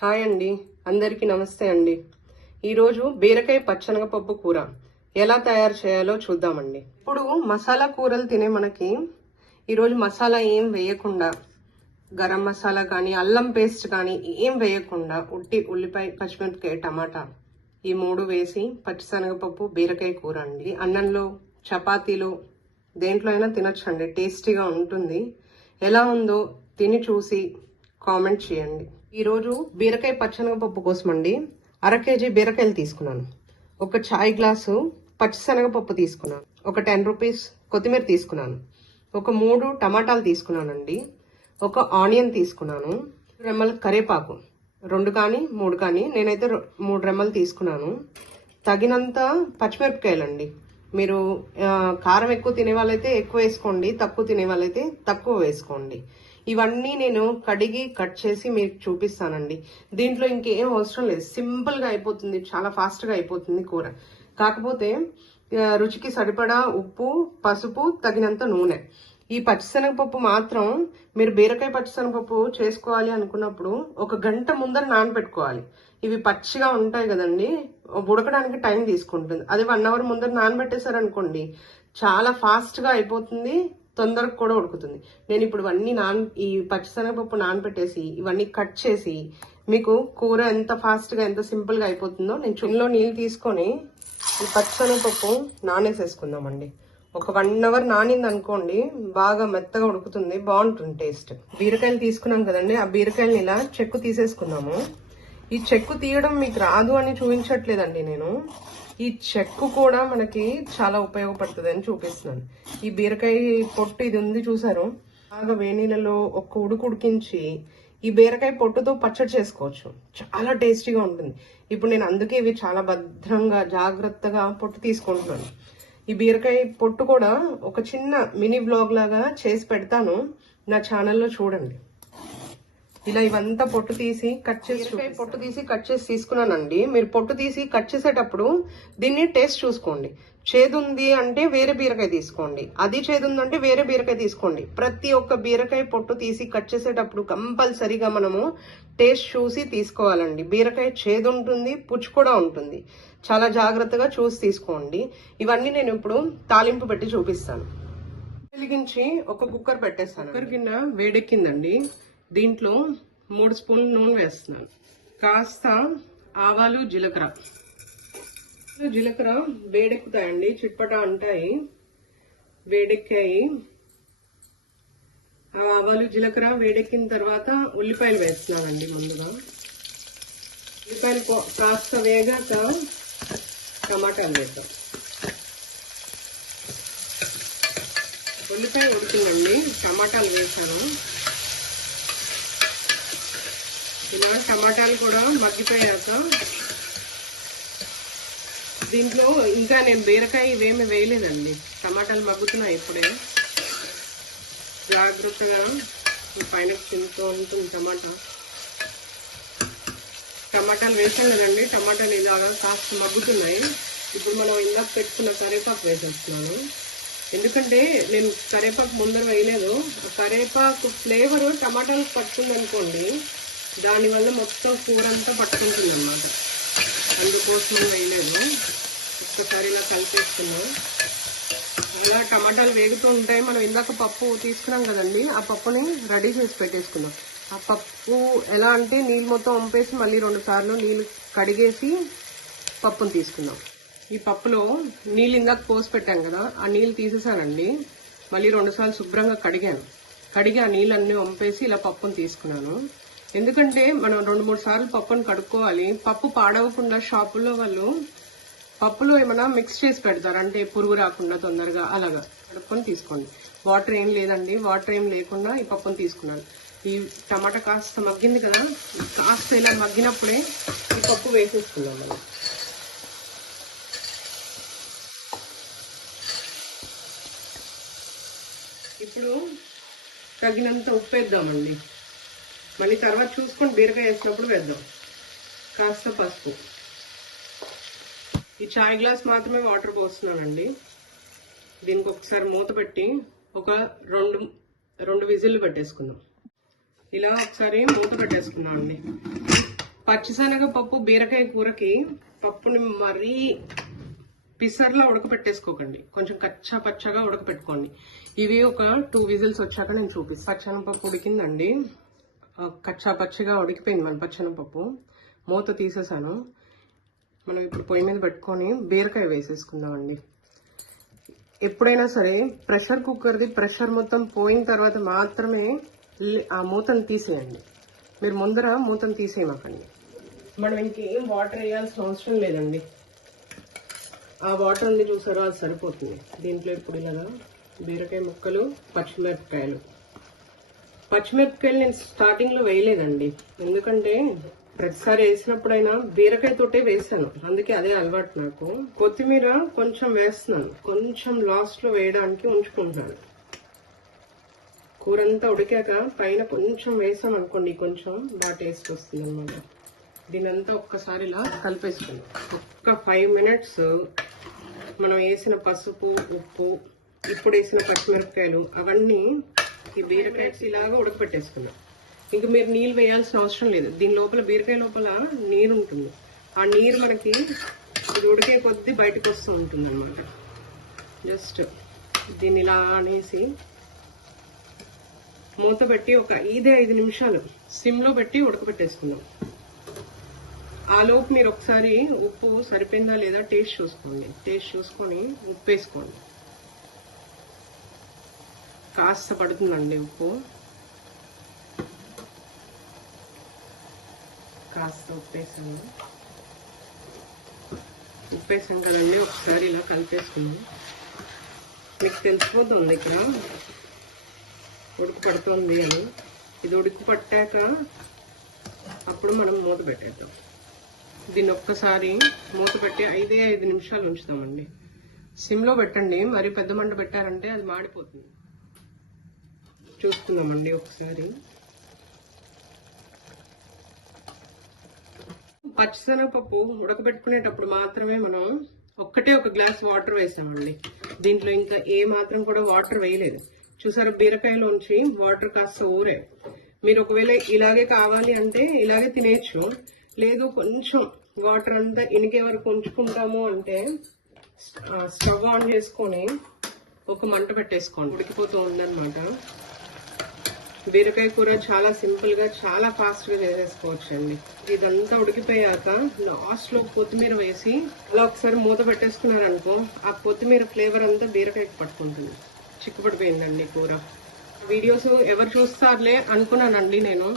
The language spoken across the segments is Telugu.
హాయ్ అండి, అందరికీ నమస్తే అండి. ఈరోజు బీరకాయ పచ్చనగపప్పు కూర ఎలా తయారు చేయాలో చూద్దామండి. ఇప్పుడు మసాలా కూరలు తినే మనకి ఈరోజు మసాలా ఏం వేయకుండా, గరం మసాలా కానీ అల్లం పేస్ట్ కానీ ఏం వేయకుండా ఉట్టి ఉల్లిపాయ, పచ్చిమిరపకాయ, టమాటా ఈ 3 వేసి పచ్చిశనగపప్పు బీరకాయ కూర అండి. అన్నంలో, చపాతీలో దేంట్లో అయినా తినొచ్చండి, టేస్టీగా ఉంటుంది. ఎలా ఉందో తిని చూసి కామెంట్ చేయండి. ఈరోజు బీరకాయ పచ్చనగపప్పు కోసం అండి 1/2 కేజీ బీరకాయలు తీసుకున్నాను. ఒక చాయ్ గ్లాసు పచ్చిశనగపప్పు తీసుకున్నాను. ఒక 10 రూపీస్ కొత్తిమీర తీసుకున్నాను. ఒక 3 టమాటాలు తీసుకున్నానండి. ఒక ఆనియన్ తీసుకున్నాను. 2 రెమ్మల కరేపాకు, 2 కానీ 3 కానీ, నేనైతే 3 రెమ్మలు తీసుకున్నాను. తగినంత పచ్చిమిరపకాయలండి. మీరు కారం ఎక్కువ తినే వాళ్ళైతే ఎక్కువ వేసుకోండి, తక్కువ తినే వాళ్ళైతే తక్కువ వేసుకోండి. ఇవన్నీ నేను కడిగి కట్ చేసి మీకు చూపిస్తానండి. దీంట్లో ఇంకేం అవసరం లేదు, సింపుల్ గా అయిపోతుంది, చాలా ఫాస్ట్ గా అయిపోతుంది కూర. కాకపోతే రుచికి సరిపడా ఉప్పు, పసుపు, తగినంత నూనె. ఈ పచ్చిశనగపప్పు మాత్రం మీరు బీరకాయ పచ్చిశనగపప్పు చేసుకోవాలి అనుకున్నప్పుడు 1 గంట ముందర నానబెట్టుకోవాలి. ఇవి పచ్చిగా ఉంటాయి కదండి, ఉడకడానికి టైం తీసుకుంటుంది. అది 1 అవర్ ముందర నానబెట్టేశారనుకోండి చాలా ఫాస్ట్ గా అయిపోతుంది, తొందరగా కూడా ఉడుకుతుంది. నేను ఇప్పుడు ఇవన్నీ ఈ పచ్చిశనగపప్పు నానబెట్టేసి ఇవన్నీ కట్ చేసి మీకు కూర ఎంత ఫాస్ట్ గా ఎంత సింపుల్ గా అయిపోతుందో నేను చున్నలో నీళ్ళు తీసుకొని ఈ పచ్చిశనగపప్పు నానేసేసుకుందామండి. ఒక 1 అవర్ నానింది అనుకోండి, బాగా మెత్తగా ఉడుకుతుంది, బాగుంటుంది టేస్ట్. బీరకాయలు తీసుకున్నాం కదండి, ఆ బీరకాయలని ఇలా చెక్కు తీసేసుకున్నాము. ఈ చెక్కు తీయడం మీకు రాదు అని చూపించట్లేదండి నేను, ఈ చెక్కు కూడా మనకి చాలా ఉపయోగపడుతుంది అని చూపిస్తున్నాను. ఈ బీరకాయ పొట్టు ఇది ఉంది చూసారు, బాగా వేణీలలో ఒక ఉడికించి ఈ బీరకాయ పొట్టుతో పచ్చడి చేసుకోవచ్చు, చాలా టేస్టీగా ఉంటుంది. ఇప్పుడు నేను అందుకే ఇవి చాలా భద్రంగా జాగ్రత్తగా పొట్టు తీసుకుంటున్నాను. ఈ బీరకాయ పొట్టు కూడా ఒక చిన్న మినీ బ్లాగ్ లాగా చేసి పెడతాను, నా ఛానల్లో చూడండి. ఇలా ఇవంతా పొట్టు తీసి కట్ చేసి తీసుకున్నానండి. మీరు పొట్టు తీసి కట్ చేసేటప్పుడు దీన్ని టేస్ట్ చూసుకోండి. చేదుంది అంటే వేరే బీరకాయ తీసుకోండి, అది చేదుందంటే వేరే బీరకాయ తీసుకోండి. ప్రతి ఒక్క బీరకాయ పొట్టు తీసి కట్ చేసేటప్పుడు కంపల్సరీగా మనము టేస్ట్ చూసి తీసుకోవాలండి. బీరకాయ చేదు ఉంటుంది, పుచ్చు కూడా ఉంటుంది, చాలా జాగ్రత్తగా చూసి తీసుకోండి. ఇవన్నీ నేను ఇప్పుడు తాలింపు పెట్టి చూపిస్తాను. వెలిగించి ఒక కుక్కర్ పెట్టేస్తాను. కుక్కర్ గిన్నె వేడెక్కిందండి, దీంట్లో 3 స్పూన్లు నూనె వేస్తున్నాను. కాస్త ఆవాలు, జీలకర్ర వేడెక్కుతాయండి, చిట్పటా అంటాయి. వేడెక్కాయి. ఆవాలు, జీలకర్ర వేడెక్కిన తర్వాత ఉల్లిపాయలు వేస్తున్నానండి. ముందుగా ఉల్లిపాయలు కాస్త వేగాక టమాటాలు వేస్తాం. ఉల్లిపాయ ఉడికిందండి, టమాటాలు వేసాను. ఇలా టమాటాలు కూడా మగ్గిపోయాక దీంట్లో ఇంకా నేను బీరకాయ ఇవేమి వేయలేదండి, టమాటాలు మగ్గుతున్నాయి ఇప్పుడే. జాగ్రత్తగా పైన చింతో ఉంటుంది టమాటాలు వేసాం కదండి, టమాటాలు ఇలాగా కాస్త మగ్గుతున్నాయి. ఇప్పుడు మనం ఇందాక పెట్టుకున్న కరివేపాకు వేసేస్తున్నాను. ఎందుకంటే నేను కరివేపాకు ముందర వేయలేదు, కరివేపాకు ఫ్లేవర్ టమాటాలకు పట్టుకుంది అనుకోండి, దానివల్ల మొత్తం కూర అంతా పట్టుకుంటుంది అన్నమాట, అందుకోసం వేయలేదు. ఒక్కసారి ఇలా కలిపేసుకున్నాం. అలా టమాటాలు వేగుతూ ఉంటాయి. మనం ఇందాక పప్పు తీసుకున్నాం కదండి, ఆ పప్పుని రెడీ చేసి పెట్టేసుకున్నాం. ఆ పప్పు ఎలా అంటే నీళ్ళు మొత్తం వంపేసి మళ్ళీ 2 సార్లు నీళ్ళు కడిగేసి పప్పుని తీసుకున్నాం. ఈ పప్పులో నీళ్ళు ఇందాక పోసి పెట్టాం కదా, ఆ నీళ్ళు తీసేసానండి, మళ్ళీ 2 సార్లు శుభ్రంగా కడిగి ఆ నీళ్ళన్నీ వంపేసి ఇలా పప్పుని తీసుకున్నాను. ఎందుకంటే మనం 2-3 సార్లు పప్పును కడుక్కోవాలి. పప్పు పాడవకుండా షాపుల్లో వాళ్ళు పప్పులో ఏమైనా మిక్స్ చేసి పెడతారు, అంటే పురుగు రాకుండా తొందరగా, అలాగా కడుక్కొని తీసుకోండి. వాటర్ ఏం లేదండి, వాటర్ ఏం లేకుండా ఈ పప్పును తీసుకున్నాను. ఈ టమాటా కాస్త మగ్గింది కదా, కాస్త ఇలా మగ్గినప్పుడే ఈ పప్పు వేసేసుకున్నాం మనం. ఇప్పుడు తగినంత ఉప్పు వేద్దామండి, మళ్ళీ తర్వాత చూసుకొని బీరకాయ వేసినప్పుడు వేద్దాం. కాస్త పసుపు. ఈ చాయ్ గ్లాస్ మాత్రమే వాటర్ పోస్తున్నానండి. దీనికి ఒకసారి మూత పెట్టి ఒక 2 విజిల్లు పెట్టేసుకుందాం. ఇలా ఒకసారి మూత పెట్టేసుకున్నాం అండి. పచ్చిశనగపప్పు బీరకాయ కూరకి పప్పుని మరీ పిసర్లా ఉడకపెట్టేసుకోకండి, కొంచెం కచ్చా పచ్చగా ఉడకపెట్టుకోండి. ఇవి ఒక 2 విజిల్స్ వచ్చాక నేను చూపిస్తాను. పచ్చనపప్పు ఉడికిందండి, కచ్చా పచ్చగా ఉడికిపోయింది మన పచ్చనపప్పు. మూత తీసేసాను. మనం ఇప్పుడు పొయ్యి మీద పెట్టుకొని బీరకాయ వేసేసుకుందామండి. ఎప్పుడైనా సరే ప్రెషర్ కుక్కర్ది ప్రెషర్ మొత్తం పోయిన తర్వాత మాత్రమే ఆ మూతను తీసేయండి. మీరు ముందర మూతను తీసేయమాకండి. మనం ఇంకేం వాటర్ వేయాల్సిన అవసరం లేదండి. ఆ వాటర్ ఉంది చూసారో అది సరిపోతుంది. దీంట్లో ఇప్పుడు ఇలాగా బీరకాయ ముక్కలు, పచ్చిమిరపకాయలు నేను స్టార్టింగ్ లో వేయలేదండి, ఎందుకంటే ప్రతిసారి వేసినప్పుడైనా బీరకాయ తోటే వేసాను, అందుకే అదే అలవాటు నాకు. కొత్తిమీర కొంచెం వేస్తున్నాను, కొంచెం లాస్ట్ లో వేయడానికి ఉంచుకుంటున్నాను. కూర అంతా ఉడికాక పైన కొంచెం వేసాం అనుకోండి, కొంచెం బాగా టేస్ట్ వస్తుంది అనమాట. దీనంతా ఒక్కసారి ఇలా కలిపేసుకుందాం. ఒక్క 5 మినిట్స్ మనం వేసిన పసుపు, ఉప్పు, ఇప్పుడు వేసిన పచ్చిమిరపకాయలు అవన్నీ ఈ బీరకాయ ఇలాగా ఉడకపెట్టేసుకున్నాం. ఇంకా మీరు నీళ్ళు వేయాల్సిన అవసరం లేదు. దీని లోపల బీరకాయ లోపల నీరు ఉంటుంది. ఆ నీరు మనకి ఇది ఉడికే కొద్దీ బయటకు వస్తూ ఉంటుంది అనమాట. జస్ట్ దీన్ని ఇలా అనేసి మూత పెట్టి ఒక 5 నిమిషాలు సిమ్లో పెట్టి ఉడకపెట్టేసుకుందాం. ఆ లోపు మీరు ఒకసారి ఉప్పు సరిపోయిందా లేదా టేస్ట్ చూసుకోండి. టేస్ట్ చూసుకొని ఉప్పు వేసుకోండి. కాస్త పడుతుందండి ఉప్పు, కాస్త ఉప్పేసాను. ఉప్పేసాం కదండి, ఒకసారి ఇలా కలిపేసుకుందాం. మీకు తెలిసిపోతుంది ఇక్కడ ఉడుకు పడుతుంది అని. ఇది ఉడుకు పట్టాక అప్పుడు మనం మూత పెట్టేద్దాం. దీన్ని ఒక్కసారి మూత పెట్టి 5 నిమిషాలు ఉంచుదామండి. సిమ్లో పెట్టండి, మరి పెద్ద మంట పెట్టారంటే అది మాడిపోతుంది. చూసుకుందామండి ఒకసారి. పచ్చిశనగపప్పు ఉడకబెట్టుకునేటప్పుడు మాత్రమే మనం ఒక్కటే ఒక గ్లాస్ వాటర్ వేసామండి. దీంట్లో ఇంకా ఏ మాత్రం కూడా వాటర్ వేయలేదు. చూసారు, బీరకాయలోంచి వాటర్ కాస్త ఊరే. మీరు ఒకవేళ ఇలాగే కావాలి అంటే ఇలాగే తినేయచ్చు, లేదు కొంచెం వాటర్ అంతా ఇనికే వరకు ఉంచుకుంటాము అంటే స్టవ్ ఆన్ చేసుకొని ఒక మంట పెట్టేసుకోండి. ఉడికిపోతూ ఉందన్నమాట. బీరకాయ కూర చాలా సింపుల్ గా, చాలా ఫాస్ట్ గా చేసేసుకోవచ్చు అండి. ఇదంతా ఉడికిపోయాక లాస్ట్ లో కొత్తిమీర వేసి అలా ఒకసారి మూత పెట్టేసుకున్నారనుకో, ఆ కొత్తిమీర ఫ్లేవర్ అంతా బీరకాయకి పట్టుకుంటుంది. చిక్కుపడిపోయిందండి కూర. వీడియోస్ ఎవరు చూస్తారులే అనుకున్నానండి. నేను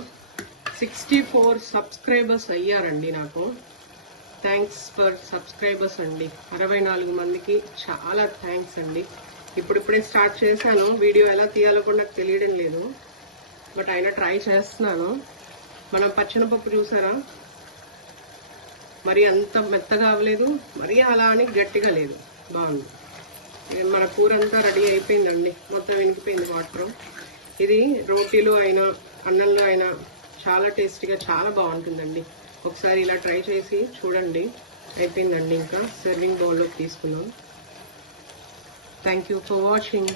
64 సబ్స్క్రైబర్స్ అయ్యారండి నాకు. థ్యాంక్స్ ఫర్ సబ్స్క్రైబర్స్ అండి. 64 మందికి చాలా థ్యాంక్స్ అండి. ఇప్పుడిప్పుడే స్టార్ట్ చేశాను. వీడియో ఎలా తీయాలో కూడా నాకు తెలియడం లేదు, బట్ అయినా ట్రై చేస్తున్నాను. మనం పచ్చనపప్పు చూసారా, మరి అంత మెత్తగా అవ్వలేదు, మరి అలా అని గట్టిగా లేదు, బాగుంది. మన కూర అంతా రెడీ అయిపోయిందండి, మొత్తం వినికిపోయింది వాటర్. ఇది రోటీలు అయినా అన్నంలో అయినా చాలా టేస్టీగా, చాలా బాగుంటుందండి. ఒకసారి ఇలా ట్రై చేసి చూడండి. అయిపోయిందండి, ఇంకా సర్వింగ్ బౌల్లోకి తీసుకుందాం. Thank you for watching.